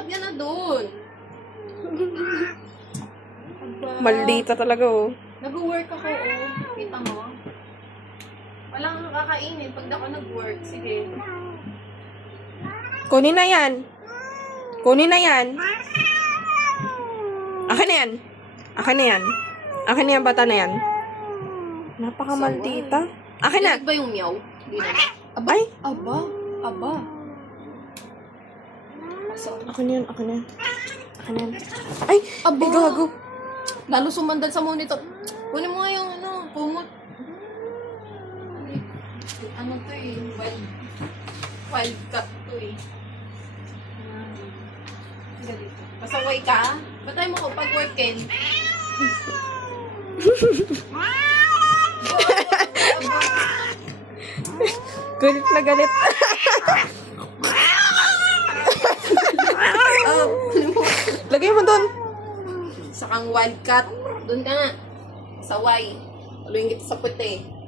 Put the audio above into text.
lumakad ka na doon. Maldita talaga, oh. Nag-work ako, oh. Kita mo? Walang kakainin pag ako nag-work. Sige. Kunin na yan. Kunin na yan. Akin na yan. Akin na yan. Akin na yan, bata na yan. Napakamaldita. Akin na. Dinig ba yung meow? Hindi na. Ay! Aba. Aba. Akin na yan, akin na yan. Akin na yan. Ay! Aba. Ay, gago. Lalo sumandal sa monitor. Kunin mo nga yung ano, kumot. Ano to eh? Wild cut to eh. Ganito. Pasaway ka? Ba't tayo mo ko pag-workin? Galit na galit. Lagay mo doon. Sakang wild cut. Doon ka nga. Saway. Aluin kita sa puti.